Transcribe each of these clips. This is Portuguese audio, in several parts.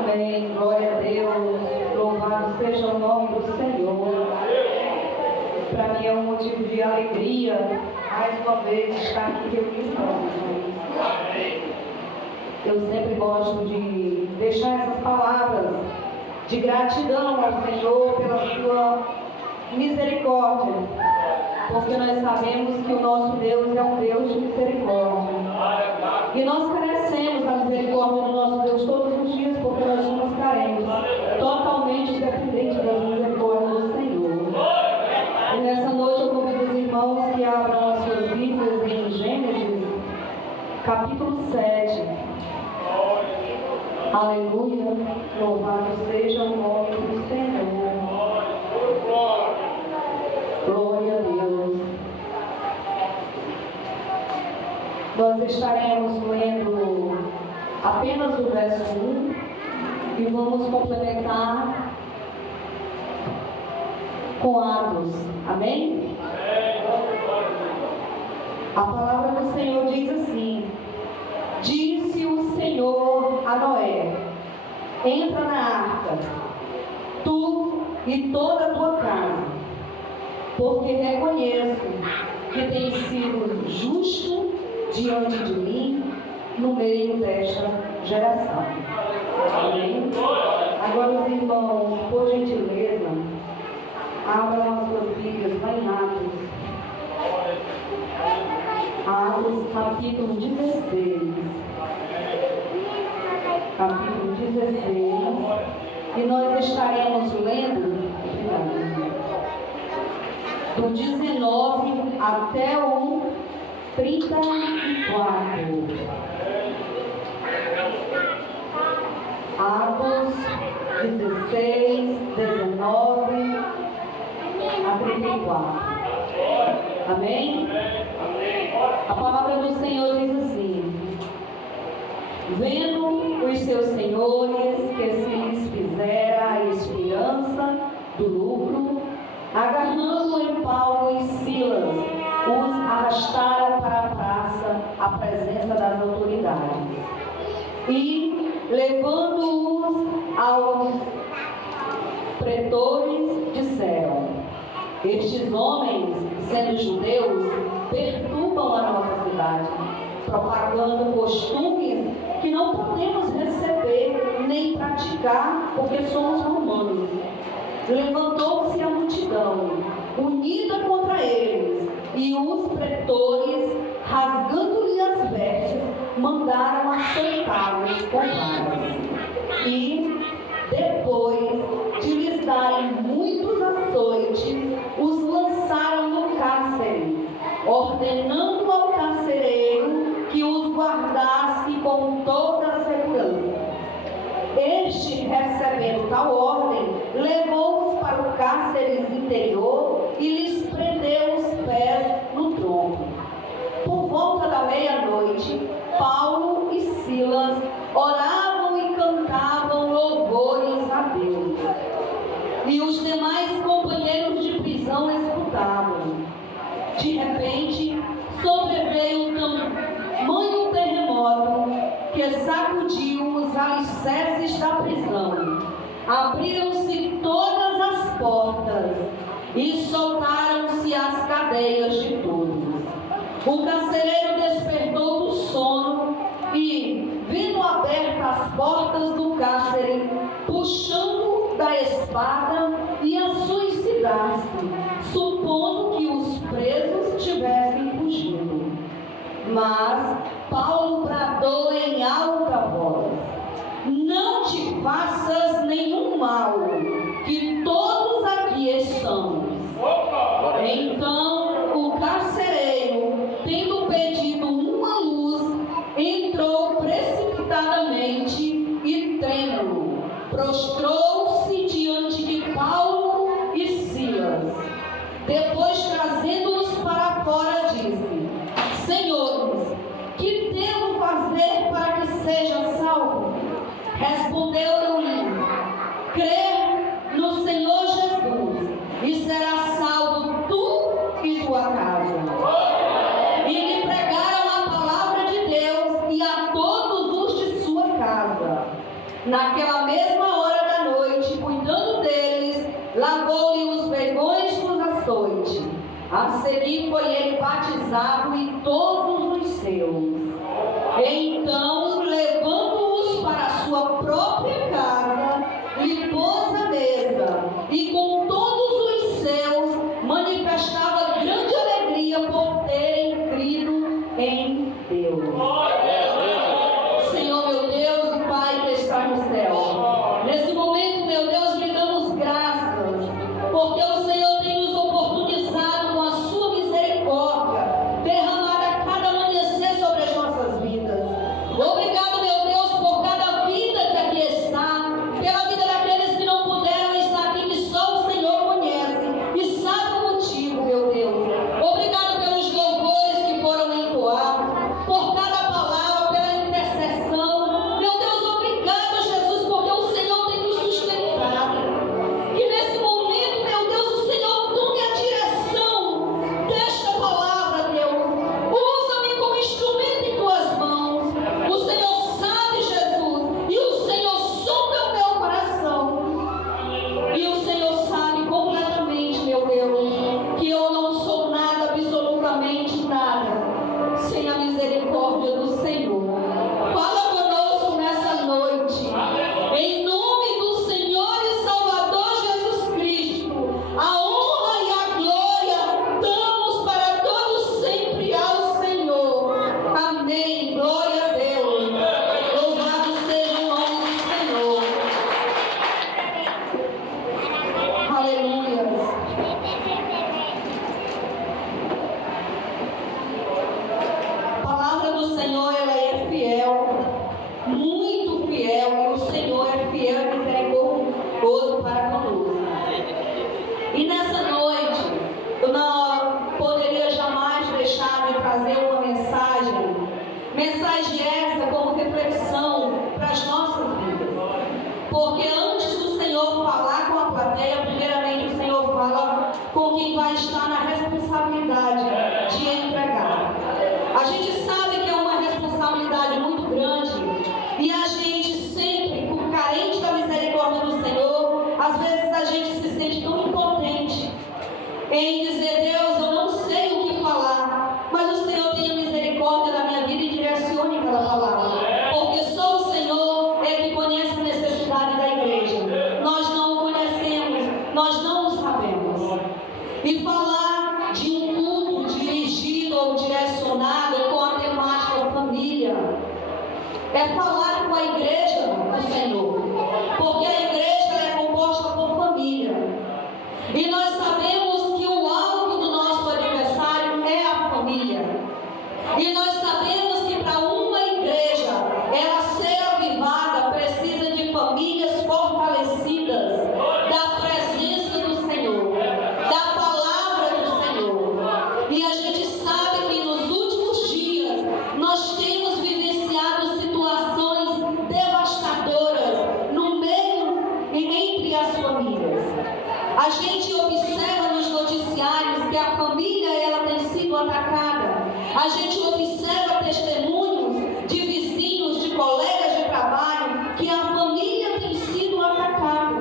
Amém. Glória a Deus. Louvado seja o nome do Senhor. Para mim é um motivo de alegria, mais uma vez, estar aqui reunido com vocês. Eu sempre gosto de deixar essas palavras de gratidão ao Senhor pela sua misericórdia, porque nós sabemos que o nosso Deus é um Deus de misericórdia. E nós carecemos da misericórdia do nosso Deus todos os dias, porque nós somos carentes, totalmente dependentes das misericórdias do Senhor. E nessa noite eu convido os irmãos que abram as suas Bíblias em Gênesis, capítulo 7. Aleluia, louvado seja o nome do Senhor. Glória a Deus. Nós estaremos lendo apenas o verso 1 e vamos complementar com Atos. Amém? A palavra do Senhor diz assim: disse o Senhor a Noé: entra na arca, tu e toda a tua casa, porque reconheço que tens sido justo diante de mim no meio desta geração. Amém? Agora os irmãos, por gentileza, abram as suas Bíblias lá em Atos capítulo 16. Capítulo 16. E nós estaremos lendo do 19 até o 34. Atos 16, 19 a 34. Amém? A palavra do Senhor diz assim: vendo os seus senhores que se lhes fizera a esperança do lucro, agarrando em Paulo e Silas, os arrastaram para a praça, à presença das autoridades. E, levando-os aos pretores, disseram: estes homens, sendo judeus, perturbam a nossa cidade, propagando costumes que não podemos receber nem praticar, porque somos romanos. Levantou-se a multidão, unida contra eles, e os pretores, rasgando-lhe as vestes, mandaram açoitá-los com varas. E, depois de lhes darem muitos açoites, os lançaram no cárcere, ordenando ao carcereiro que os guardasse com toda a segurança. Este, recebendo tal ordem, levou-os para o cárcere interior e lhes prendeu os pés no tronco. Por volta da meia-noite, Paulo e Silas oravam e cantavam louvores a Deus. E os demais companheiros de prisão escutavam. De repente, sobreveio um tamanho terremoto que sacudiu os alicerces da prisão. Abriram-se todas as portas e soltaram-se as cadeias de todos. O carcereiro despertou do sono e, vendo abertas as portas do cárcere, puxando da espada, ia suicidar-se, supondo que os presos tivessem fugido. Mas Paulo bradou em alta voz: não te faças nenhum mal, que todos aqui estamos. Então o carcereiro, tendo pedido uma luz, entrou precipitadamente e, trêmulo, prostrou-se diante de Paulo e Silas. Depois, trazendo-os para fora, disse: senhores, que devo fazer para que seja salvo? Responderam-lhe: crê no Senhor Jesus, e serás salvo tu e tua casa. E lhe pregaram a palavra de Deus e a todos os de sua casa. Naquela mesma hora da noite, cuidando deles, lavou-lhe os vergões dos açoites. A seguir foi ele batizado e todos os seus. Então, levando-os para a sua própria casa, lhe pôs a mesa, e com todos os seus manifestava grande alegria por terem crido em Deus. Senhor, meu Deus e Pai que está no céu, nesse momento, meu Deus, lhe damos graças, porque o Senhor tem nos oportunizado com a sua misericórdia, derramada a cada amanhecer sobre as nossas vidas. Obrigado, meu Deus, por cada vida que aqui está, pela vida daqueles que não puderam estar aqui, que só o Senhor conhece e sabe o motivo, meu Deus. Obrigado pelos louvores que foram entoados, por cada palavra, pela intercessão. Meu Deus, obrigado, Jesus, porque o Senhor tem nos sustentado. Que nesse momento, meu Deus, o Senhor tome a direção desta palavra, Deus. Usa-me como instrumento em tuas mãos. O Senhor sabe, Jesus, e o Senhor sonda o meu coração. E o Senhor sabe completamente, meu Deus, que eu não sou nada, absolutamente nada, sem a misericórdia do Senhor. Fala conosco nessa noite, em nome do Senhor e Salvador Jesus Cristo. A honra e a glória damos para todos sempre ao Senhor. Amém. Glória a Deus. Louvado seja o nome do Senhor. Aleluia. A palavra do Senhor, ela é fiel, muito fiel, e o Senhor é fiel e misericordioso para conosco. E nessa noite, eu não poderia jamais deixar de trazer uma mensagem essa como reflexão para as nossas vidas. Porque antes do Senhor falar com a plateia, primeiramente o Senhor fala com quem vai estar na responsabilidade de entregar. A gente sabe que é uma responsabilidade muito grande, e a gente sempre, por carente da misericórdia do Senhor, às vezes a gente se sente tão impotente em dizer: Deus, eu não sei o que falar, mas o Senhor tenha misericórdia da minha vida e direcione aquela palavra, porque só o Senhor é que conhece a necessidade da igreja. Nós não o conhecemos, nós não o sabemos. E falar de um culto dirigido ou direcionado com a temática família é falar com a igreja do Senhor, porque a igreja é composta por família. E nós sabemos que o alvo do nosso aniversário é a família. E nós sabemos que para uma igreja ela ser avivada precisa de famílias fortalecidas da presença do Senhor, da palavra do Senhor. E a gente sabe que nos últimos dias nós temos vivenciado situações devastadoras no meio e entre as famílias. A gente observa nos noticiários que a família ela tem sido atacada. A gente observa testemunhos de vizinhos, de colegas de trabalho, que a família tem sido atacada.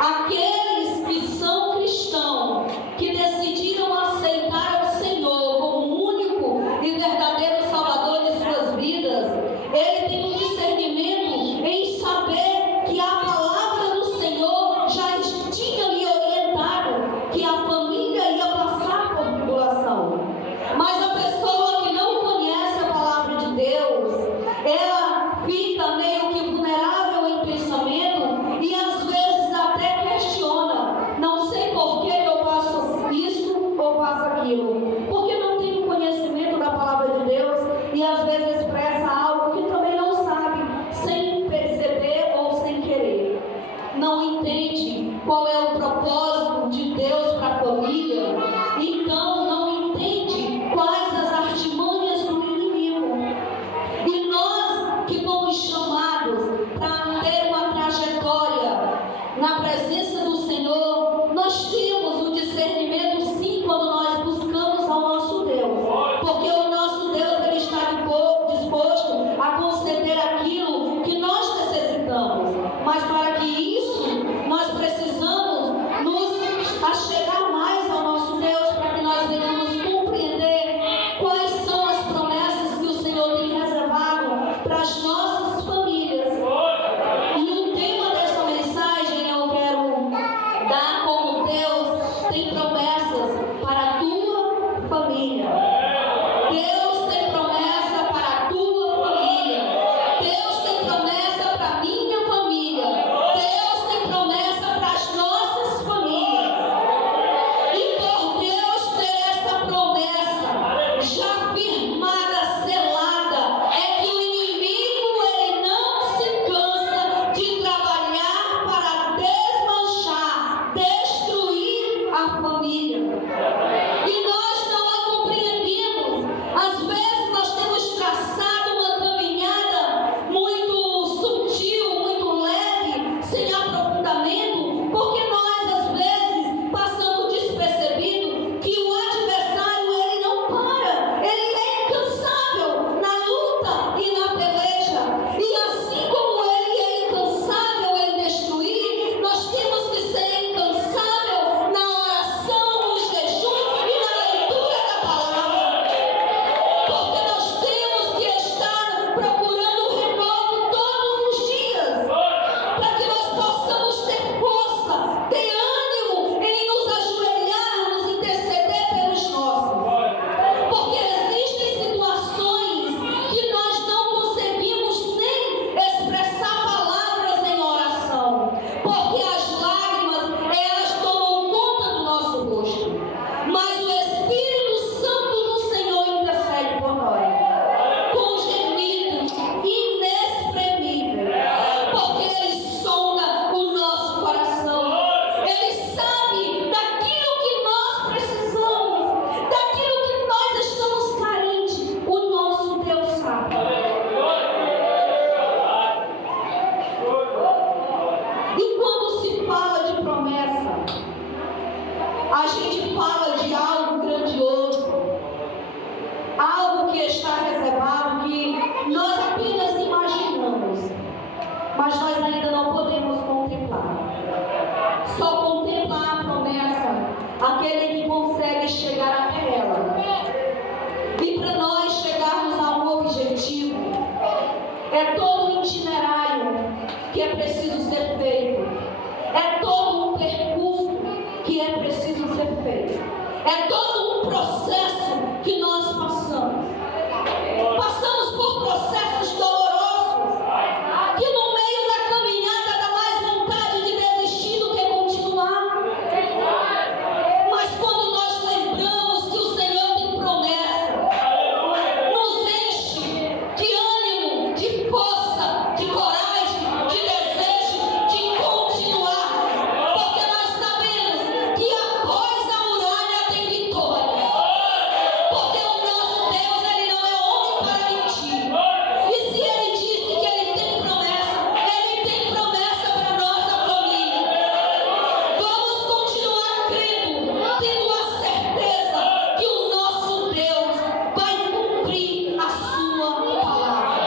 Aqueles que são cristãos, que decidiram aceitar o Senhor como único e verdadeiro Salvador de suas vidas, ele tem um discernimento em saber que a palavra do Senhor já tinha lhe orientado que a família ia passar por tribulação. Mas a pessoa que não conhece a palavra de Deus, ela fica meio que vulnerável em pensamento e às vezes até questiona: não sei por que eu passo isso ou passo aquilo, porque não tem conhecimento da palavra de Deus e às vezes expressa algo que também não sabe, sem perceber ou sem querer. Não entende qual é o propósito de Deus para a família, então não entende quais as artimanhas do inimigo. E nós que fomos chamados para ter uma trajetória na presença do Senhor, nós temos o discernimento sim quando nós buscamos ao nosso Deus, porque o nosso Deus ele está disposto a conceder aquilo que nós necessitamos. mas nós ainda não podemos contemplar. Só contemplar a promessa aquele que consegue chegar até ela. E para nós chegarmos a um objetivo, é todo um itinerário que é preciso ser feito, é todo um percurso que é preciso ser feito, é todo um processo que nós passamos. Passamos por processos dolorosos, que no meio da caminhada dá mais vontade de desistir do que continuar. Mas quando nós lembramos que o Senhor tem promessa, nos enche de ânimo, de força, de coragem, de desejo, de continuar. Porque nós sabemos que após a muralha tem vitória. Porque o nosso Deus, Ele não é homem para mentir. E se Ele disse que Ele tem promessa para a nossa família. Vamos continuar crendo, tendo a certeza que o nosso Deus vai cumprir a sua palavra.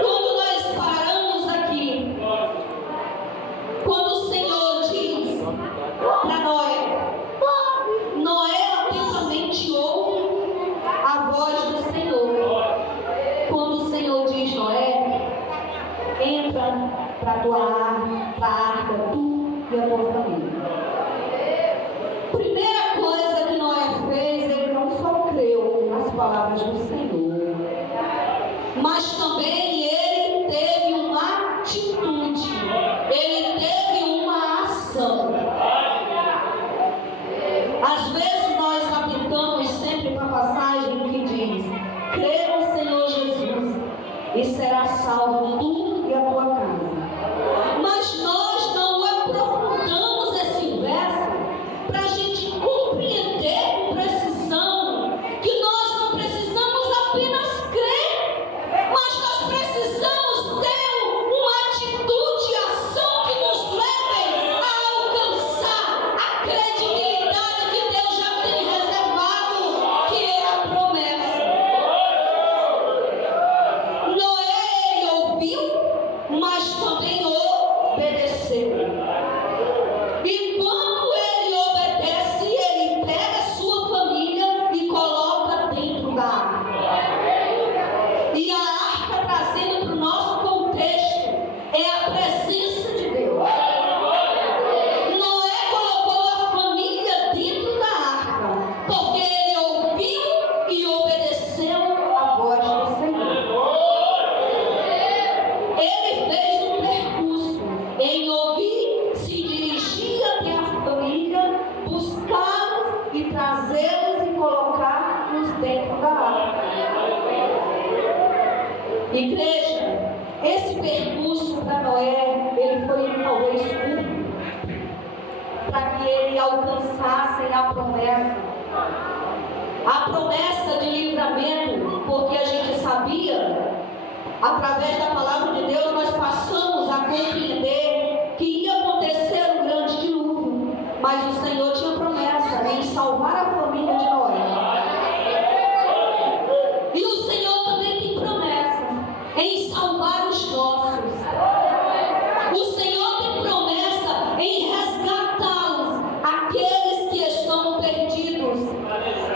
Quando nós paramos aqui, quando o Senhor diz para Noé atentamente ouve a voz do Senhor. Quando o Senhor diz, Noé, entra para a tua arca, tu e a tua família. Primeira coisa que Noé fez, ele não só creu nas palavras do Senhor, mas também ele teve uma atitude, ele teve uma ação. Às vezes nós aplicamos sempre para a passagem que diz: crê no Senhor Jesus e será salvo tu e a tua casa. Mas nós não aprofundamos esse verso para a gente compreender com precisão que nós não precisamos apenas crer, mas nós precisamos ter uma atitude e ação que nos levem a alcançar a credibilidade que Deus já tem reservado, que é a promessa. Noé, ele ouviu, mas também obedeceu. E quando ele obedece, ele pega a sua família e coloca dentro da arca. E a arca, trazendo para o nosso contexto, é a presença de Deus. Noé colocou a família dentro da arca, porque ele ouviu e obedeceu a voz do Senhor. Ele fez um percurso em ouvir, se dirigir até a família, buscá-los e trazê-los e colocá-los dentro da arca. Igreja, esse percurso para Noé, ele foi talvez curto, para que ele alcançasse a promessa de livramento, porque a gente sabia, através da palavra de Deus, nós passamos a compreender que ia acontecer um grande dilúvio, mas o Senhor tinha promessa em salvar a família de Noé. E o Senhor também tem promessa em salvar os nossos. O Senhor tem promessa em resgatá-los, aqueles que estão perdidos,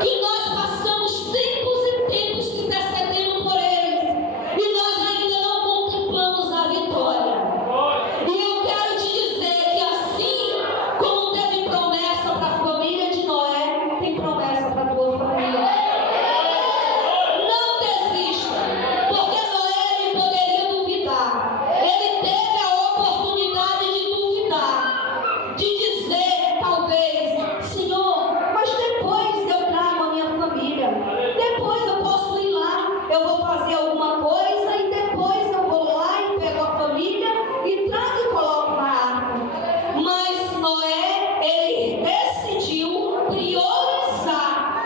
que nós passamos tempos e tempos intercedendo por eles, e nós ainda não contemplamos a vitória. E eu quero te dizer que assim como teve promessa para a família de Noé, tem promessa para a tua família. Não desista, porque Noé ele poderia duvidar. Ele teve a oportunidade de duvidar, de dizer talvez: Senhor, mas depois eu trago a minha família, depois eu posso ir lá, eu vou fazer alguma coisa e depois eu vou lá e pego a família e trago e coloco na arca. Mas Noé, ele decidiu priorizar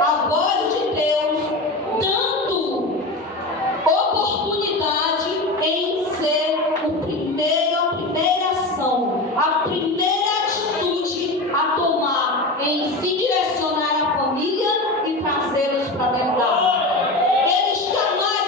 a voz de Deus, dando oportunidade em ser a primeira ação, a primeira atitude a tomar em se direcionar à família e trazê-los para dentro da arca. Ele jamais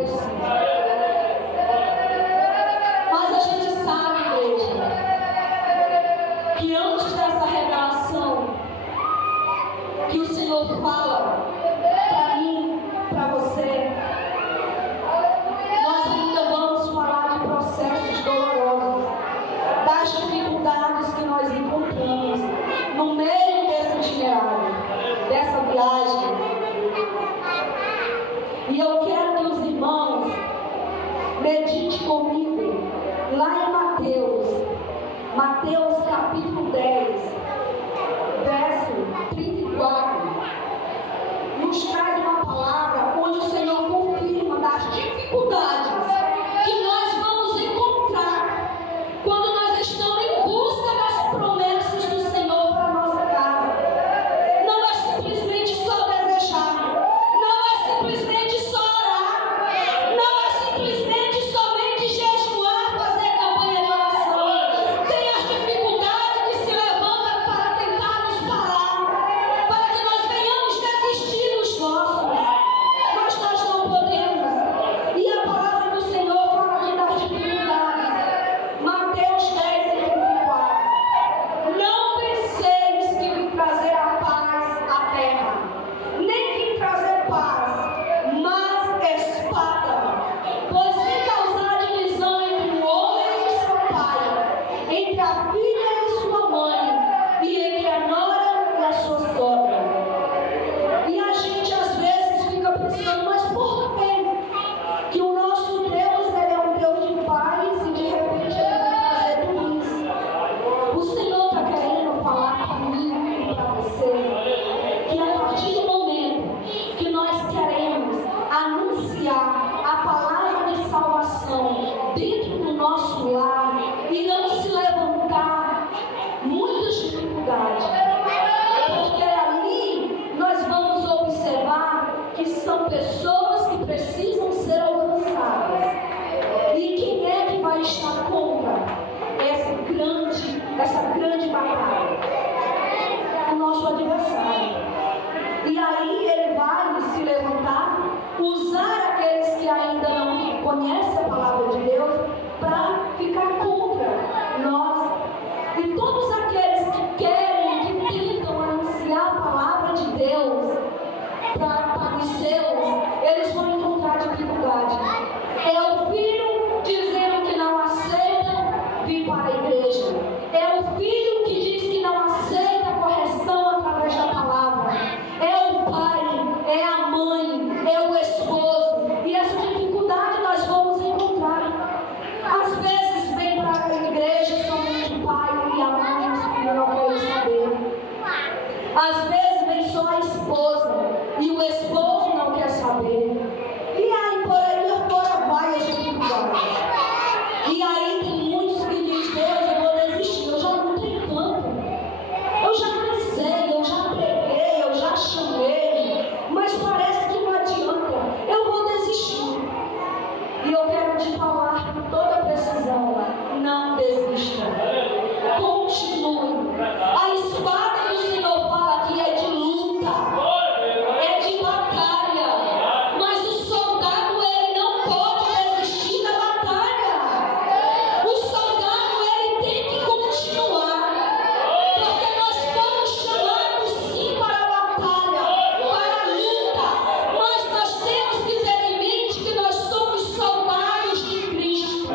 preciso. Mas a gente sabe, igreja, que antes dessa revelação que o Senhor fala para mim, para você, nós ainda vamos falar de processos dolorosos, das dificuldades que nós encontramos no meio desse itinerário, dessa viagem. E eu quero que os irmãos meditem comigo lá em Mateus capítulo 10, verso 34, nos traz uma palavra onde o Senhor confirma das dificuldades que nós vamos encontrar quando nós estamos em busca das promessas do Senhor para a nossa casa. Não é simplesmente só desejar, não é simplesmente só orar, não é simplesmente somente jejuar, fazer campanha de oração. Tem as dificuldades que se levantam para tentar nos parar, para que nós venhamos desistir dos nossos, mas nós não podemos. E a palavra do Senhor fala aqui das dificuldades. Mateus 10, 34. Não penseis que vim trazer a paz à terra, nem vim trazer paz, mas espada. Pois se causar divisão entre o homem e seu pai, entre a filha e sua mãe, e entre a nora e a sua sogra. E a gente às vezes fica pensando, mas por que o nosso Deus, ele é um Deus de paz e de repente ele vai trazer tudo isso? O Senhor está querendo falar comigo e para você que a partir do momento que nós queremos anunciar a palavra de salvação dentro do nosso lar, irão se levantar muitas dificuldades, porque ali nós vamos observar que são pessoas que precisam ser alcançadas. E quem é que vai estar contra essa grande batalha? O nosso adversário. E aí ele vai se levantar, usar aqueles que ainda não conhecem a palavra de Deus para ficar contra nós. E todos aqueles que querem, que tentam anunciar a palavra de Deus para os seus, eles vão encontrar dificuldade. É o filho dizendo que não aceita vir para a igreja. É o filho que diz que não aceita a correção através da palavra. É o pai, é a mãe, é o esposo. E essa dificuldade nós vamos encontrar. Às vezes vem para a igreja somente o pai e a mãe, os filhos não querem saber. Às vezes vem só a esposa e o esposo não quer saber. E aí por aí afora vai as dificuldades. E aí tem muitos que dizem, Deus, eu vou desistir, eu já não tenho tempo. Eu já cansei, eu já preguei, eu já chamei, mas parece que não adianta, eu vou desistir. E eu quero te falar com toda precisão, não desista. Continue. A espada que o Senhor fala aqui é de luta, é de batalha. Mas o soldado, ele não pode desistir da batalha. O soldado, ele tem que continuar. Porque nós fomos chamados sim para a batalha, para a luta. Mas nós temos que ter em mente que nós somos soldados de Cristo.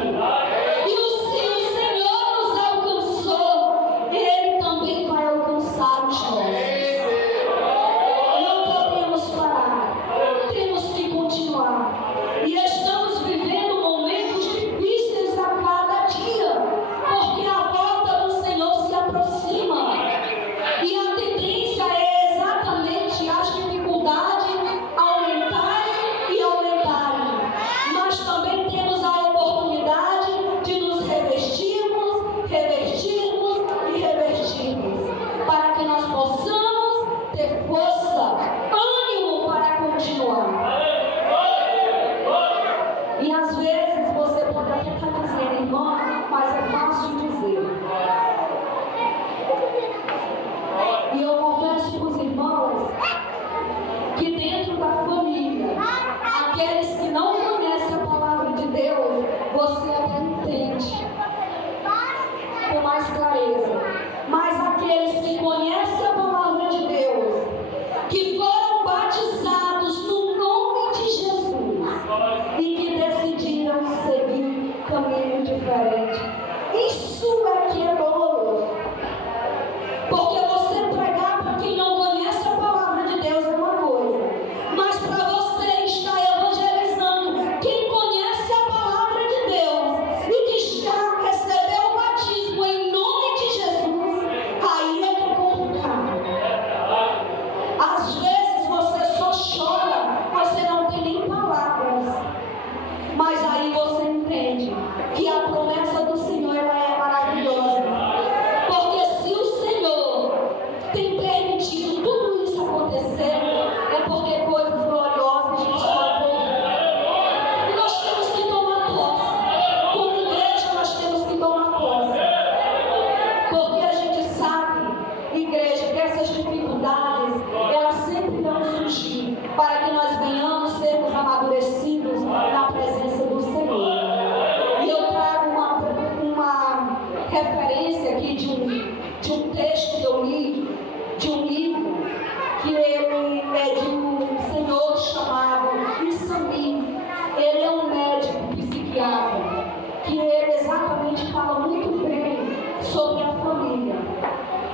E se o Senhor nos alcançou, Ele também vai alcançar os nossos. Não podemos parar, temos que continuar. E estamos vivendo momentos difíceis a cada dia, porque a volta do Senhor se aproxima. E a tendência é exatamente as dificuldades aumentarem e aumentarem. Mas também temos a oportunidade de nos revestirmos e revestirmos, para que nós possamos ter força, ânimo para continuar. E às vezes você pode até estar dizendo, irmã, mas é fácil dizer. E eu confesso para os irmãos que dentro da família, aqueles que não conhecem você até entende com mais clareza. Mas aqueles que conhecem a palavra de Deus, que foram batizados no nome de Jesus e que decidiram seguir caminho diferente, isso é que é doloroso. Porque você pregar para quem não conhece a palavra de Deus é uma coisa, mas para você estar evangelizando quem conhece a palavra de Deus e que já recebeu o batismo em nome de Jesus, aí é que é complicado. Às vezes você só chora, você não tem nem palavras, mas aí você entende que a promessa do Senhor ela é maravilhosa. Porque se o Senhor tem permitido tudo isso acontecer, é porque coisas gloriosas a gente vai ver. E nós temos que tomar posse. Como igreja, nós temos que tomar posse. Porque a gente sabe, igreja, que essas dificuldades, elas sempre vão surgir para que nós venhamos sermos amadurecidos na presença do Senhor. E eu trago uma referência aqui de um texto que eu li, de um livro, que ele é de um senhor chamado Isami. Ele é um médico psiquiatra, que ele exatamente fala muito bem sobre a família.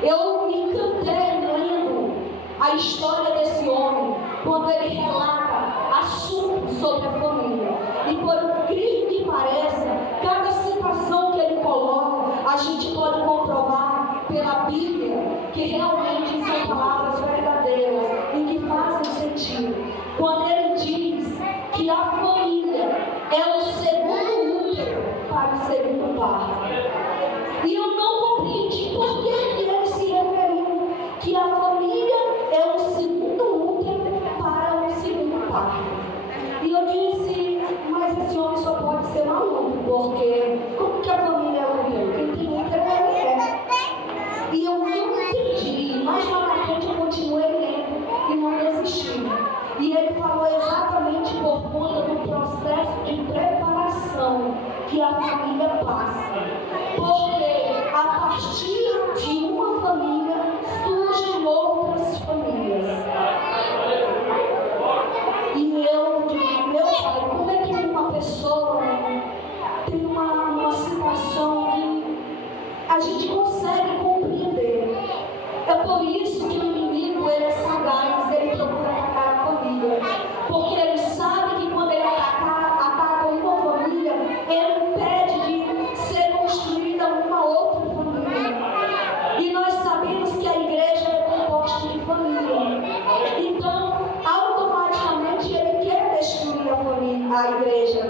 Eu me encantei lendo a história desse homem, quando ele relata assuntos sobre a família. E por incrível que pareça, cada citação que ele coloca, a gente pode comprovar pela Bíblia que realmente são palavras verdadeiras e que fazem sentido. Quando ele diz que a família é o segundo útero para o segundo parto. E eu não compreendi por que ele se referiu que a família é o segundo útero para o segundo parto. E eu disse, mas esse homem só pode ser maluco, porque como que a família é o útero? Quem tem útero é a mulher. E eu não entendi, mas lá na frente eu continuei lendo e não desisti. E ele falou exatamente por conta do processo de preparação que a família passa. Porque a partir de uma família surgem outras famílias. E eu digo, meu pai, como é que uma pessoa tem uma situação que a gente consegue compreender? É por isso que o inimigo ele é sagaz, ele procura atacar a família. Porque ele sabe que quando ele ataca uma família, ele impede de ser construída uma outra família. E nós sabemos que a igreja é composta de família. Então, automaticamente ele quer destruir a igreja.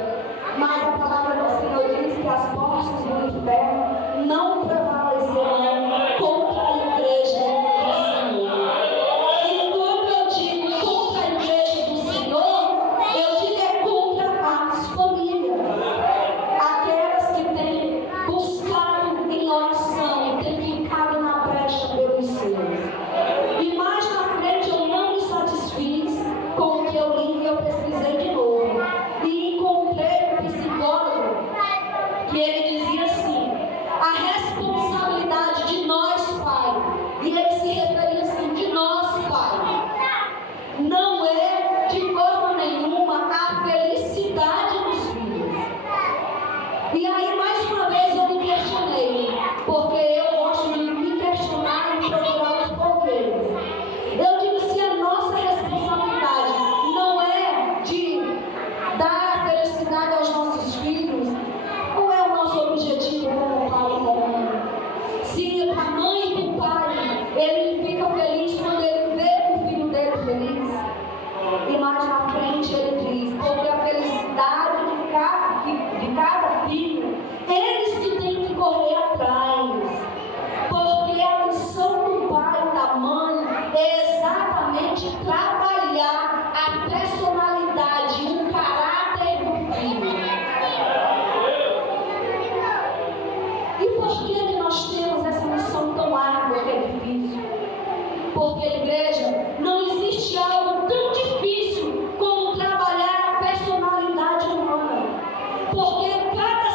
Mas a palavra do Senhor diz que as portas do inferno não prevalecerão contra a igreja do Senhor. E quando eu digo contra a igreja do Senhor, eu digo é contra as famílias. Aquelas que têm buscado em oração, têm ficado na brecha pelos seus. E mais na frente eu não me satisfiz com o que eu li e eu pesquisei de novo. E encontrei um psicólogo que ele dizia assim, a responsabilidade de nós, pai, e ele se referia assim, de nós, pai, não é de forma nenhuma a felicidade dos filhos. E aí, mais uma vez, eu me questionei, porque eu gosto de me questionar e procurar os porquês. Eu digo, se a nossa responsabilidade não é de dar a felicidade aos nossos filhos, qual é o nosso objetivo como pai e como mãe? Se a mãe e o pai, ele fica feliz quando ele vê o filho dele feliz, e mais na frente ele diz, porque a felicidade de cada filho, eles que têm que correr atrás. Porque a missão do pai e da mãe é exatamente trabalhar a personalidade, o caráter do filho. E por que nós temos essa missão tão árdua que é difícil? Porque, igreja, não existe algo tão difícil como trabalhar a personalidade humana. Porque cada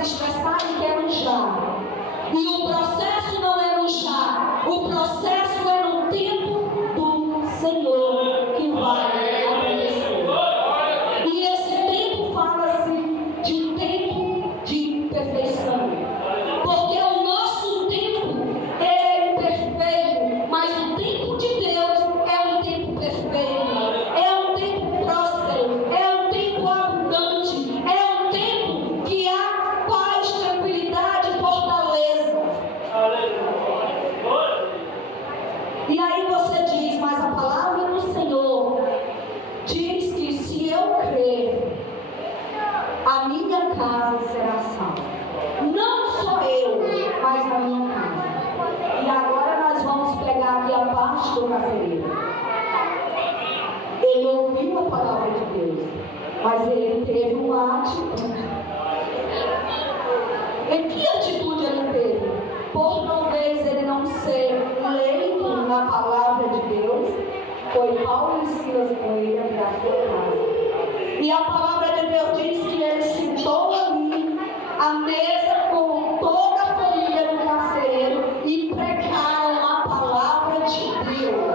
mais estressado e quer no já. E o processo não é no já, o processo é no tempo do Senhor que vai acontecer. E esse tempo fala-se de um tempo de perfeição. Porque o nosso tempo é imperfeito, mas o tempo de Deus é um tempo perfeito, é um tempo próspero, é um tempo abundante, é um tempo que há paz, tranquilidade e fortaleza. E aí você diz, mas a palavra do Senhor diz que se eu crer, a minha casa será salva. Não só eu, mas a minha casa. E agora nós vamos pegar aqui a parte do carcereiro. Ele ouviu a palavra de Deus, mas ele teve uma atitude. E que atitude ele teve? Por talvez ele não ser leigo na palavra de Deus, foi Paulo e Silas com ele até a sua casa. E a palavra de Deus diz que ele sentou ali à mesa com toda a família do carcereiro e pregaram a palavra de Deus.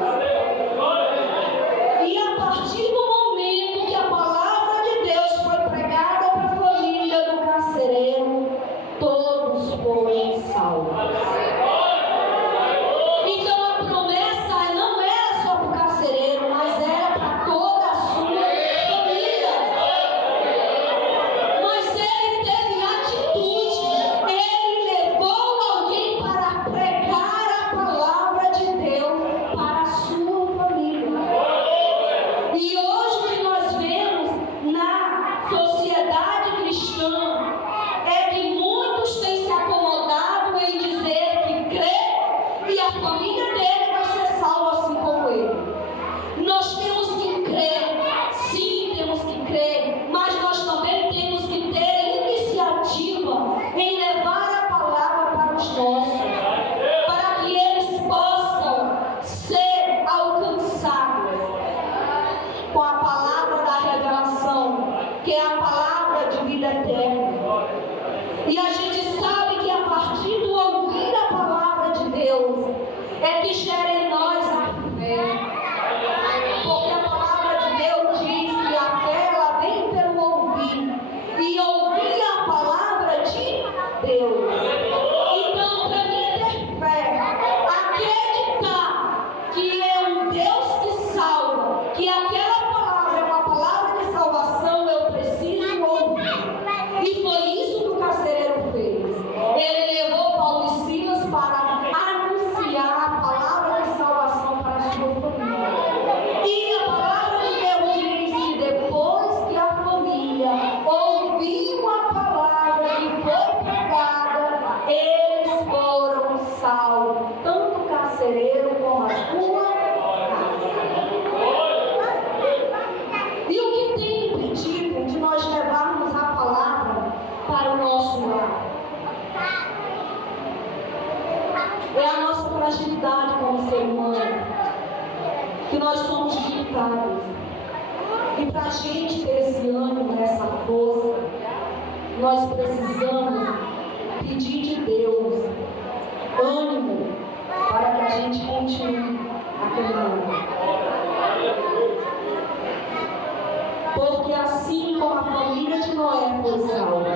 E a partir do momento que a palavra de Deus foi pregada para a família do carcereiro, todos foram salvos. Então a promessa não era só para o carcereiro, mas era para toda a sua família. Mas ele teve atitude, ele levou alguém para pregar a palavra de Deus para a sua família. E hoje o que nós vemos na sociedade cristã é que muitos têm se acomodado em dizer que crê e a família dele vai ser salva assim como ele. Nós temos que crer, sim, temos que crer, mas nós também temos que ter iniciativa em levar a palavra para os nossos, para que eles possam ser alcançados com a palavra da revelação, que é a palavra de vida eterna. E a gente sabe que a partir do ouvir a palavra de Deus é que gera em nós a fé. Porque a palavra de Deus diz que a fé ela vem pelo ouvir. E ouvir a palavra de Deus. Então, para mim ter fé, acreditar que é um Deus que salva, que aquela palavra é uma palavra de salvação, eu preciso ouvir. E foi isso que o carcereiro fez. Ele levou Paulo e Silas para anunciar a palavra de salvação para a sua família. E a palavra de Deus diz que depois que a família ouviu a palavra que foi pregada, eles foram salvos, tanto o carcereiro como a sua casa. E o que tem impedido de nós levarmos a palavra para o nosso lar? É a nossa fragilidade como ser humano, que nós somos limitados. E para a gente ter esse ânimo, essa força, nós precisamos pedir de Deus ânimo para que a gente continue a caminhar. Porque assim como a família de Noé foi salva,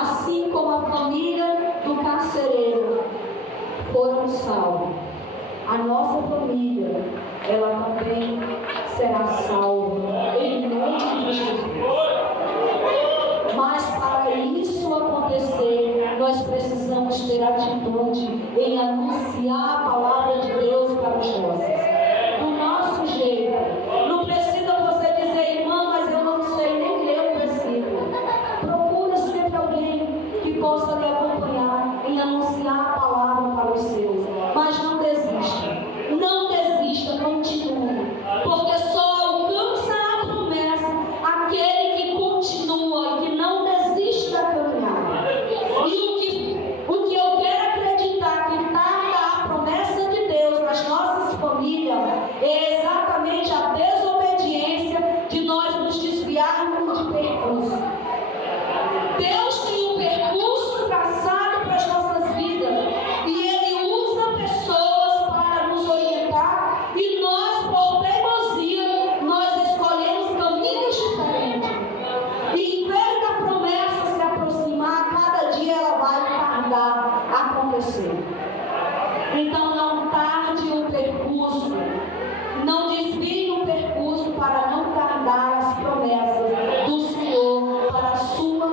assim como a família do carcereiro foram salvos, a nossa família, ela também será salva em nome de Jesus. Mas para isso acontecer, nós precisamos ter atitude em anunciar a palavra de Deus para os nossos, do nosso jeito. Não precisa você dizer, irmã, mas eu não sei nem ler o versículo. Procura sempre alguém que possa lhe acompanhar em anunciar a palavra para os seus. Mas não desista, continue, porque só alcança a promessa aquele que continua e que não desiste da caminhada. E o que eu quero acreditar que tarda a promessa promessas do Senhor para a sua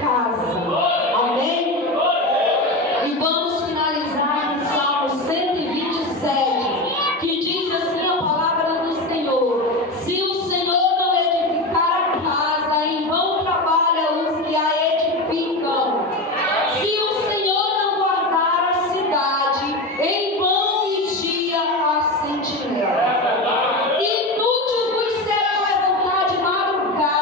casa. Amém? E vamos finalizar no Salmo 127, que diz assim a palavra do Senhor: se o Senhor não edificar a casa, em vão trabalha os que a edificam. Se o Senhor não guardar a cidade, em vão vigia a sentinela. Inútil vos será levantar de madrugada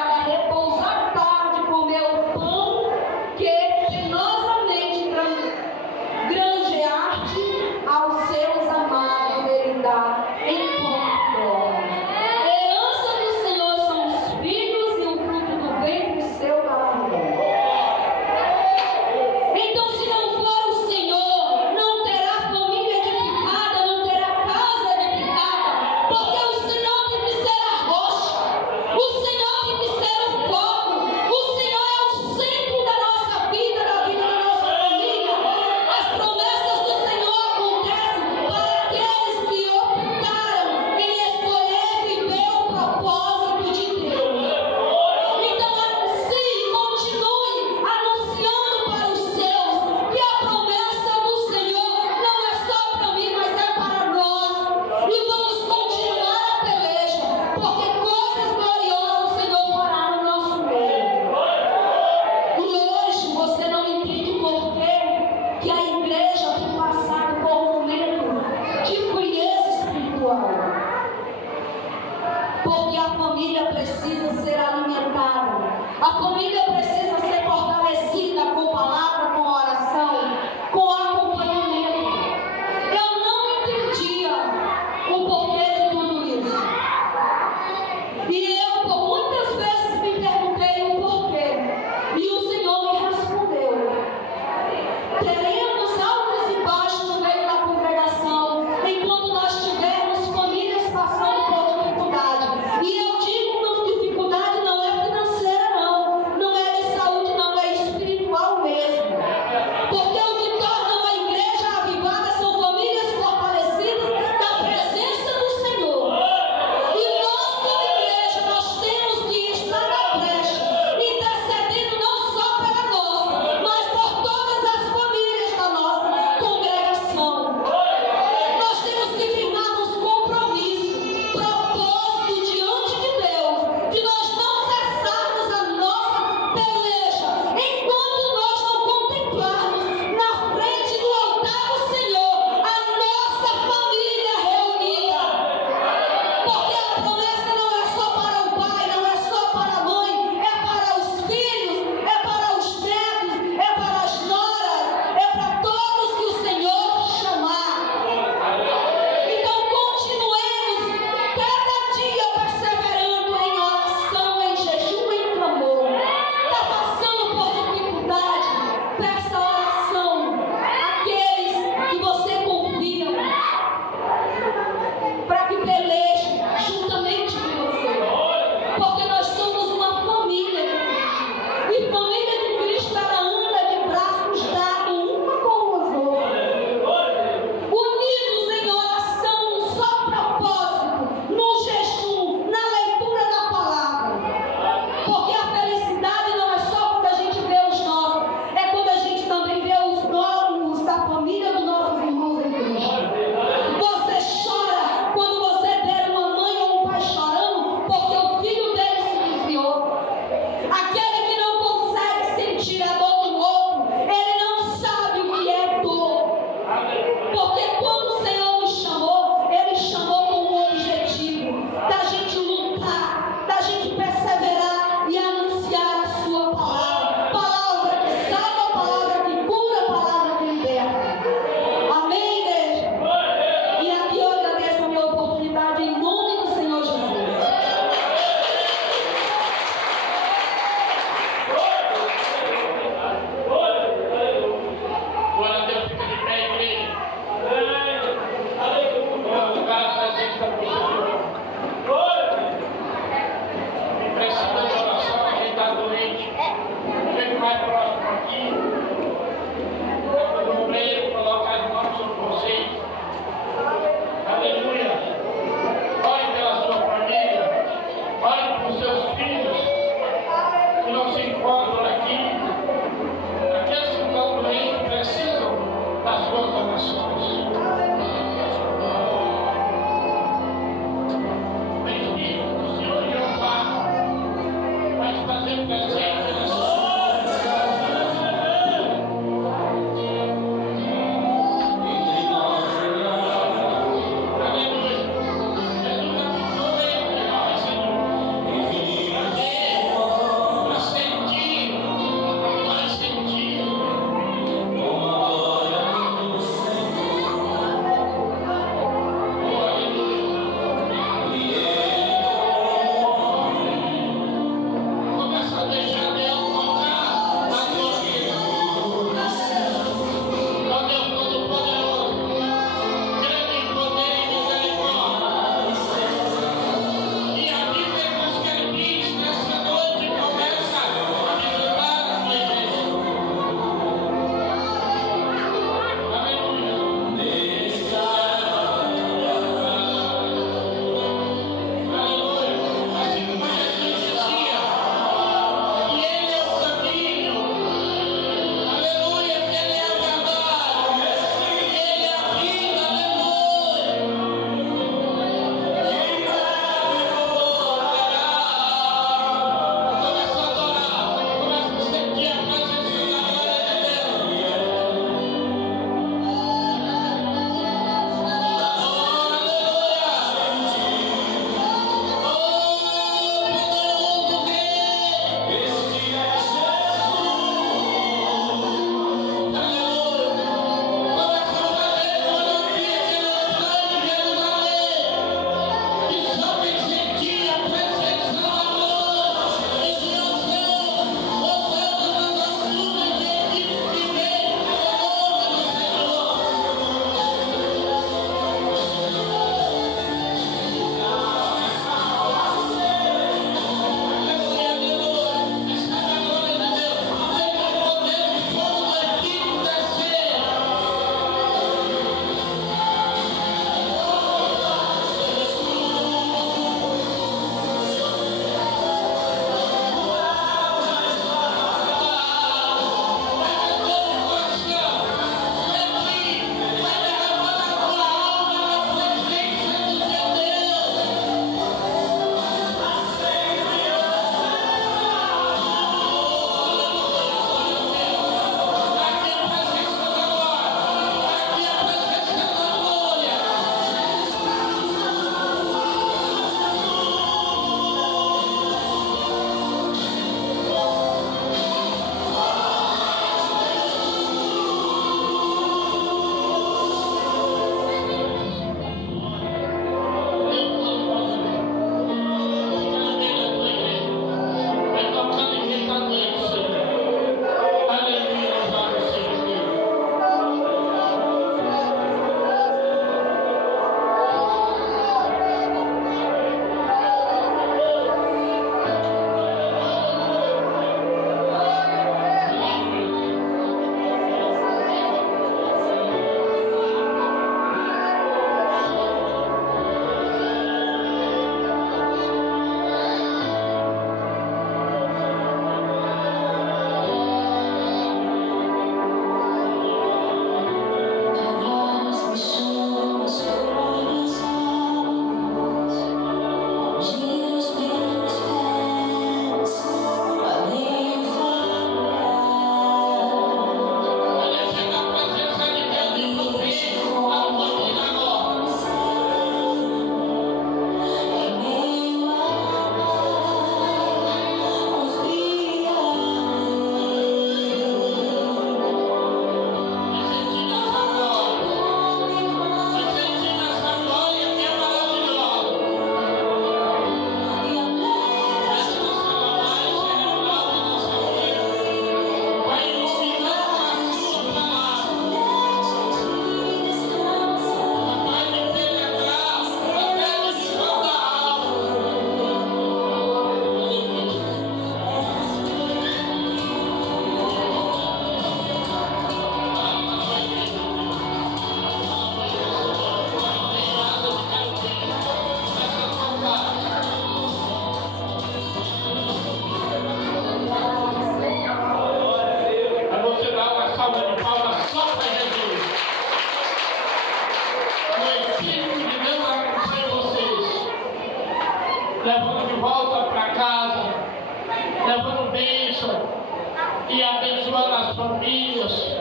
e abençoando as famílias,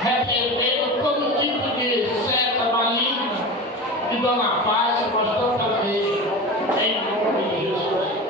repreendendo todo tipo de seta maligna e dando a paz, nós estamos também, em nome de Jesus.